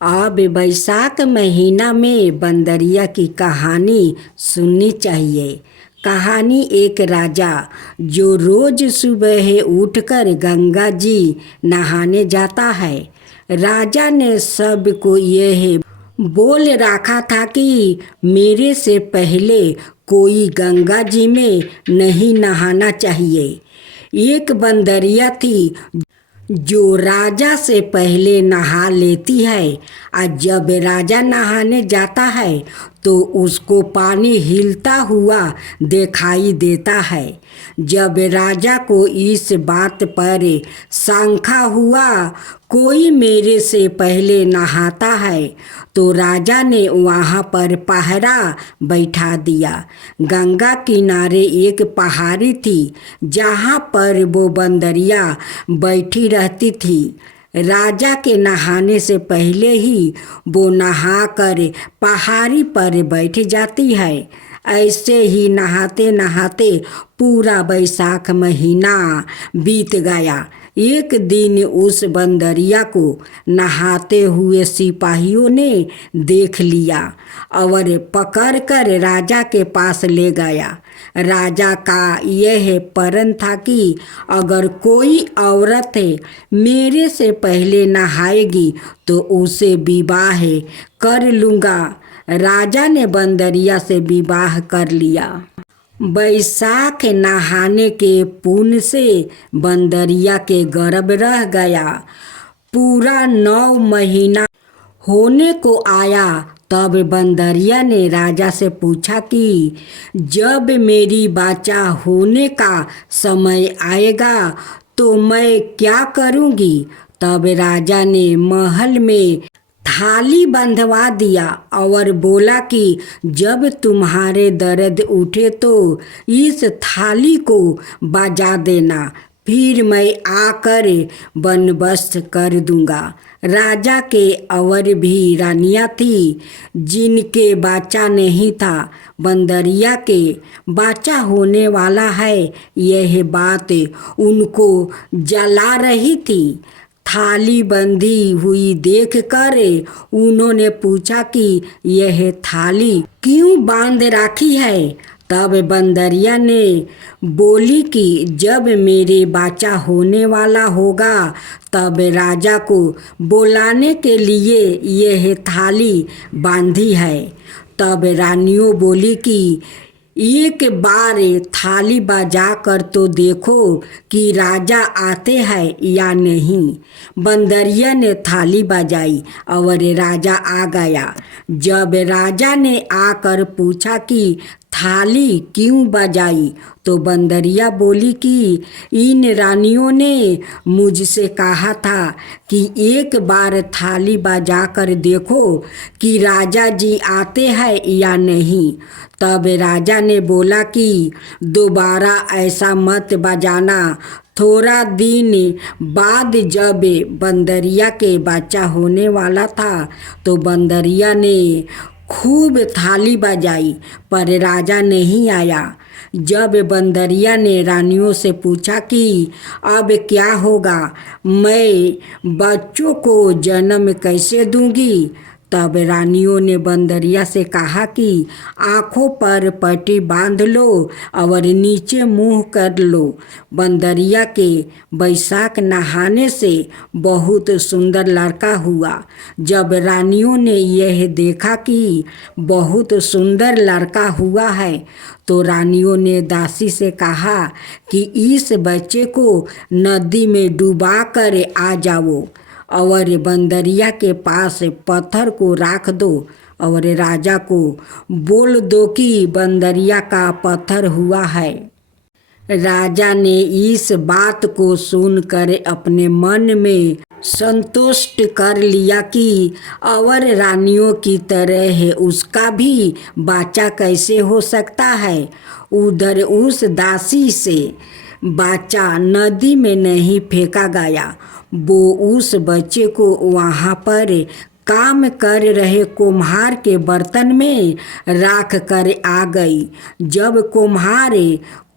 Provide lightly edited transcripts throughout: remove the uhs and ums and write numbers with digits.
अब बैसाख महीना में बंदरिया की कहानी सुननी चाहिए। कहानी एक राजा जो रोज सुबह उठकर गंगा जी नहाने जाता है। राजा ने सबको यह बोल रखा था कि मेरे से पहले कोई गंगा जी में नहीं नहाना चाहिए। एक बंदरिया थी जो राजा से पहले नहा लेती है और जब राजा नहाने जाता है तो उसको पानी हिलता हुआ दिखाई देता है। जब राजा को इस बात पर शंका हुआ कोई मेरे से पहले नहाता है तो राजा ने वहाँ पर पहरा बैठा दिया। गंगा किनारे एक पहाड़ी थी जहाँ पर वो बंदरिया बैठी रहती थी। राजा के नहाने से पहले ही वो नहाकर पहाड़ी पर बैठ जाती है। ऐसे ही नहाते नहाते पूरा बैसाख महीना बीत गया। एक दिन उस बंदरिया को नहाते हुए सिपाहियों ने देख लिया और पकड़कर राजा के पास ले गया। राजा का यह प्रण था कि अगर कोई औरत मेरे से पहले नहाएगी तो उसे विवाह कर लूँगा। राजा ने बंदरिया से विवाह कर लिया। बैसाख नहाने के पुण्य से बंदरिया के गर्भ रह गया। पूरा 9 महीना होने को आया तब बंदरिया ने राजा से पूछा कि जब मेरी बच्चा होने का समय आएगा तो मैं क्या करूँगी। तब राजा ने महल में थाली बंधवा दिया और बोला कि जब तुम्हारे दर्द उठे तो इस थाली को बजा देना, फिर मैं आकर बंदोबस्त कर दूंगा। राजा के और भी रानियां थी जिनके बच्चा नहीं था। बंदरिया के बच्चा होने वाला है यह बात उनको जला रही थी। थाली बंधी हुई देखकर उन्होंने पूछा कि यह थाली क्यों बांध रखी है। तब बंदरिया ने बोली कि जब मेरे बच्चा होने वाला होगा तब राजा को बुलाने के लिए यह थाली बांधी है। तब रानियों बोली कि एक बार थाली बजा कर तो देखो कि राजा आते हैं या नहीं। बंदरिया ने थाली बजाई और राजा आ गया। जब राजा ने आकर पूछा कि थाली क्यों बजाई तो बंदरिया बोली कि इन रानियों ने मुझसे कहा था कि एक बार थाली बजा कर देखो कि राजा जी आते हैं या नहीं। तब राजा ने बोला कि दोबारा ऐसा मत बजाना। थोड़ा दिन बाद जब बंदरिया के बच्चा होने वाला था तो बंदरिया ने खूब थाली बजाई पर राजा नहीं आया। जब बंदरिया ने रानियों से पूछा कि अब क्या होगा, मैं बच्चों को जन्म कैसे दूंगी। तब रानियों ने बंदरिया से कहा कि आँखों पर पट्टी बांध लो और नीचे मुंह कर लो। बंदरिया के बैसाख नहाने से बहुत सुंदर लड़का हुआ। जब रानियों ने यह देखा कि बहुत सुंदर लड़का हुआ है तो रानियों ने दासी से कहा कि इस बच्चे को नदी में डुबा कर आ जाओ और बंदरिया के पास पत्थर को रख दो और राजा को बोल दो कि बंदरिया का पत्थर हुआ है। राजा ने इस बात को सुनकर अपने मन में संतुष्ट कर लिया कि और रानियों की तरह उसका भी बच्चा कैसे हो सकता है। उधर उस दासी से बच्चा नदी में नहीं फेंका गया। वो उस बच्चे को वहाँ पर काम कर रहे कुम्हार के बर्तन में रख कर आ गई। जब कुम्हार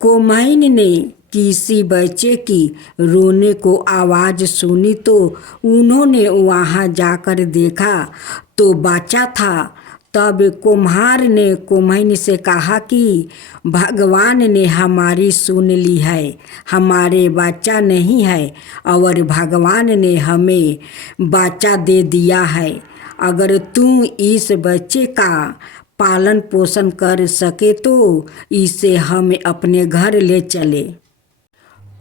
कुम्हाइन ने किसी बच्चे की रोने को आवाज़ सुनी तो उन्होंने वहाँ जाकर देखा तो बच्चा था। तब कुम्हार ने कुम्हैन से कहा कि भगवान ने हमारी सुन ली है, हमारे बच्चा नहीं है और भगवान ने हमें बच्चा दे दिया है। अगर तू इस बच्चे का पालन पोषण कर सके तो इसे हम अपने घर ले चले।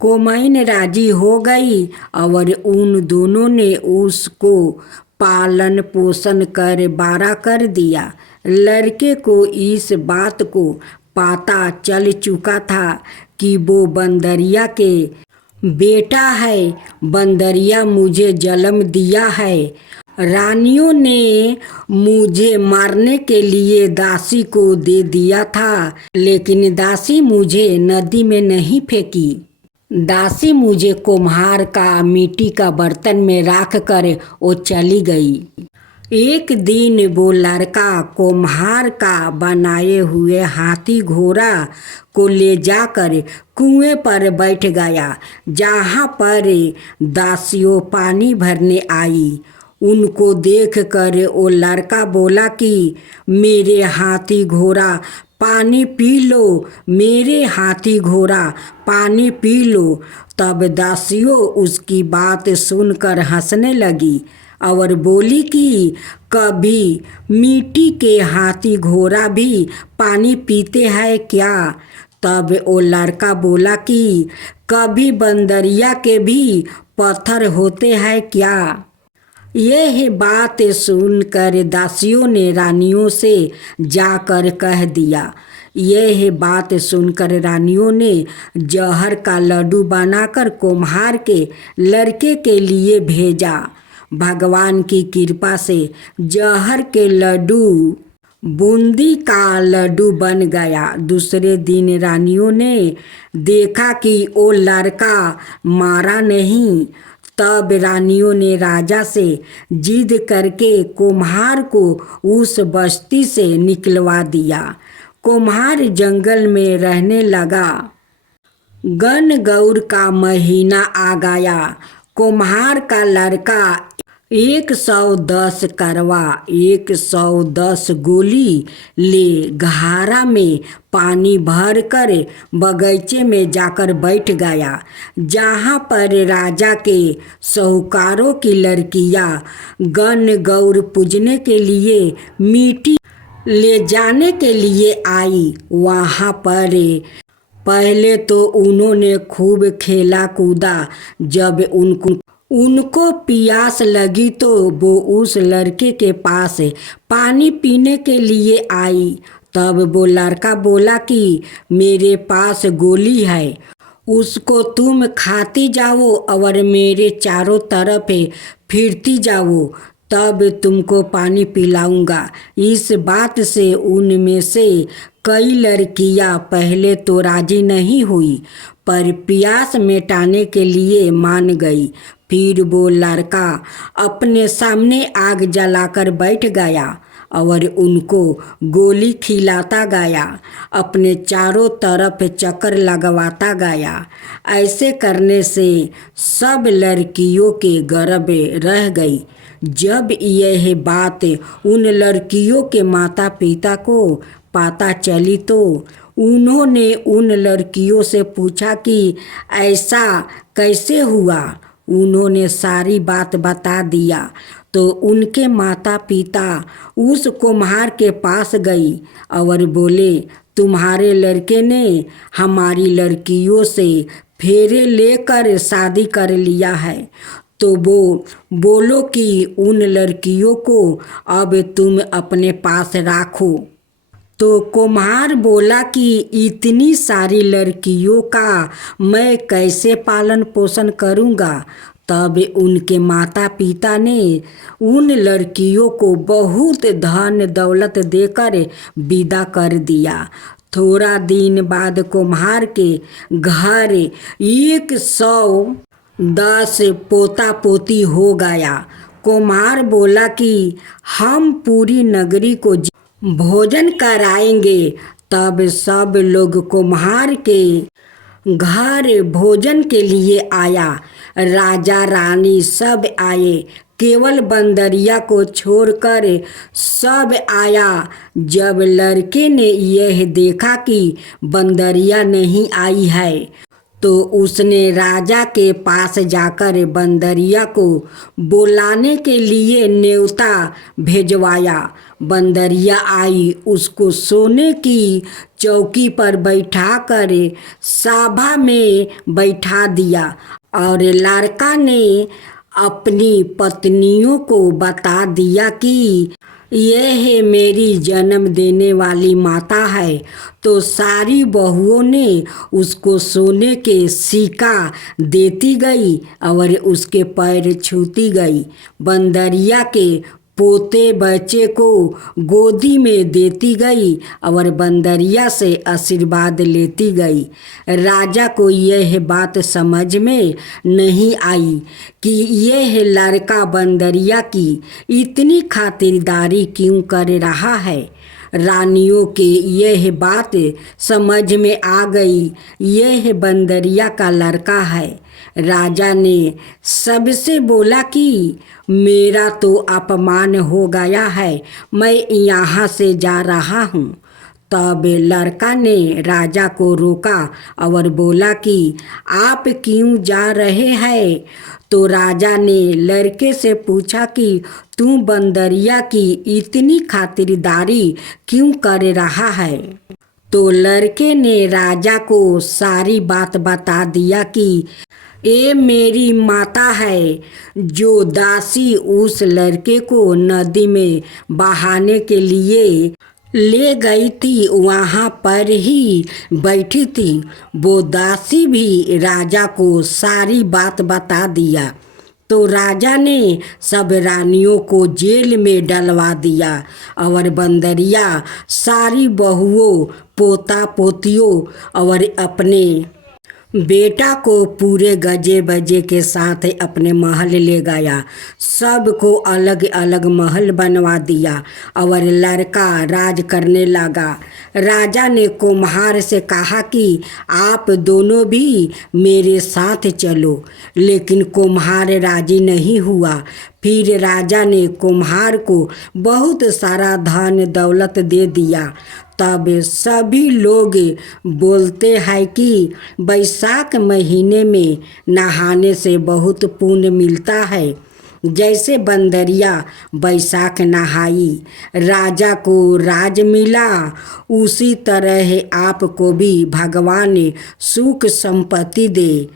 कुम्हैन राजी हो गई और उन दोनों ने उसको पालन पोषण कर बड़ा कर दिया। लड़के को इस बात को पता चल चुका था कि वो बंदरिया के बेटा है। बंदरिया मुझे जन्म दिया है। रानियों ने मुझे मारने के लिए दासी को दे दिया था, लेकिन दासी मुझे नदी में नहीं फेंकी। दासी मुझे कुम्हार का मिट्टी का बर्तन में रख कर वो चली गई। एक दिन वो लड़का कुम्हार का बनाए हुए हाथी घोड़ा को ले जाकर कुएं पर बैठ गया, जहाँ पर दासियों पानी भरने आई। उनको देखकर वो लड़का बोला कि मेरे हाथी घोड़ा पानी पी लो, मेरे हाथी घोड़ा पानी पी लो। तब दासियों उसकी बात सुनकर हंसने लगी और बोली कि कभी मिट्टी के हाथी घोड़ा भी पानी पीते हैं क्या? तब वो लड़का बोला कि कभी बंदरिया के भी पत्थर होते हैं क्या? यह बात सुनकर दासियों ने रानियों से जाकर कह दिया। यह बात सुनकर रानियों ने जहर का लड्डू बनाकर कुम्हार के लड़के के लिए भेजा। भगवान की कृपा से जहर के लड्डू बूंदी का लड्डू बन गया। दूसरे दिन रानियों ने देखा कि वो लड़का मारा नहीं। तब रानियों ने राजा से जिद करके कुम्हार को उस बस्ती से निकलवा दिया। कुम्हार जंगल में रहने लगा। गणगौर का महीना आ गया। कुम्हार का लड़का 110 करवा 110 गोली ले घारा में पानी भर कर बगीचे में जाकर बैठ गया, जहाँ पर राजा के साहूकारों की लड़कियाँ गणगौर पूजने के लिए मिट्टी ले जाने के लिए आई। वहाँ पर पहले तो उन्होंने खूब खेला कूदा। जब उनको प्यास लगी तो वो उस लड़के के पास पानी पीने के लिए आई। तब वो लड़का बोला कि मेरे पास गोली है, उसको तुम खाती जाओ और मेरे चारों तरफ फिरती जाओ, तब तुमको पानी पिलाऊंगा। इस बात से उनमें से कई लड़कियां पहले तो राजी नहीं हुई, पर प्यास मिटाने के लिए मान गई। फिर वो लड़का अपने सामने आग जलाकर बैठ गया और उनको गोली खिलाता गया, अपने चारों तरफ चक्कर लगवाता गया। ऐसे करने से सब लड़कियों के गर्भ रह गई। जब यह बात उन लड़कियों के माता पिता को पता चली तो उन्होंने उन लड़कियों से पूछा कि ऐसा कैसे हुआ। उन्होंने सारी बात बता दिया तो उनके माता पिता उस कुम्हार के पास गई और बोले, तुम्हारे लड़के ने हमारी लड़कियों से फेरे लेकर शादी कर लिया है, तो वो बोलो कि उन लड़कियों को अब तुम अपने पास रखो। तो कुम्हार बोला कि इतनी सारी लड़कियों का मैं कैसे पालन पोषण करूँगा। तब उनके माता पिता ने उन लड़कियों को बहुत धन दौलत देकर विदा कर दिया। थोड़ा दिन बाद कुम्हार के घर 110 पोता पोती हो गया। कुम्हार बोला कि हम पूरी नगरी को भोजन कराएंगे। तब सब लोग कुम्हार के घर भोजन के लिए आया। राजा रानी सब आए, केवल बंदरिया को छोड़कर सब आया। जब लड़के ने यह देखा कि बंदरिया नहीं आई है तो उसने राजा के पास जाकर बंदरिया को बुलाने के लिए न्योता भेजवाया। बंदरिया आई, उसको सोने की चौकी पर बैठाकर सभा में बैठा दिया और लड़का ने अपनी पत्नियों को बता दिया कि यह मेरी जन्म देने वाली माता है। तो सारी बहुओं ने उसको सोने के सिक्का देती गई और उसके पैर छूती गई। बंदरिया के पोते बच्चे को गोदी में देती गई और बंदरिया से आशीर्वाद लेती गई। राजा को यह बात समझ में नहीं आई कि यह लड़का बंदरिया की इतनी खातिरदारी क्यों कर रहा है। रानियों के यह बात समझ में आ गई, यह बंदरिया का लड़का है। राजा ने सबसे बोला कि मेरा तो अपमान हो गया है, मैं यहाँ से जा रहा हूँ। तब लड़का ने राजा को रोका और बोला कि आप क्यों जा रहे हैं। तो राजा ने लड़के से पूछा कि तू बंदरिया की इतनी खातिरदारी क्यों कर रहा है। तो लड़के ने राजा को सारी बात बता दिया कि ये मेरी माता है, जो दासी उस लड़के को नदी में बहाने के लिए ले गई थी, वहाँ पर ही बैठी थी। वो दासी भी राजा को सारी बात बता दिया। तो राजा ने सब रानियों को जेल में डलवा दिया और बंदरिया सारी बहुओं, पोता पोतियों और अपने बेटा को पूरे गजे बजे के साथ अपने महल ले गया। सबको अलग अलग महल बनवा दिया और लड़का राज करने लगा। राजा ने कुम्हार से कहा कि आप दोनों भी मेरे साथ चलो, लेकिन कुम्हार राजी नहीं हुआ। फिर राजा ने कुम्हार को बहुत सारा धन दौलत दे दिया। तब सभी लोग बोलते हैं कि बैसाख महीने में नहाने से बहुत पुण्य मिलता है। जैसे बंदरिया बैसाख नहाई, राजा को राज मिला, उसी तरह आपको भी भगवान सुख संपत्ति दे।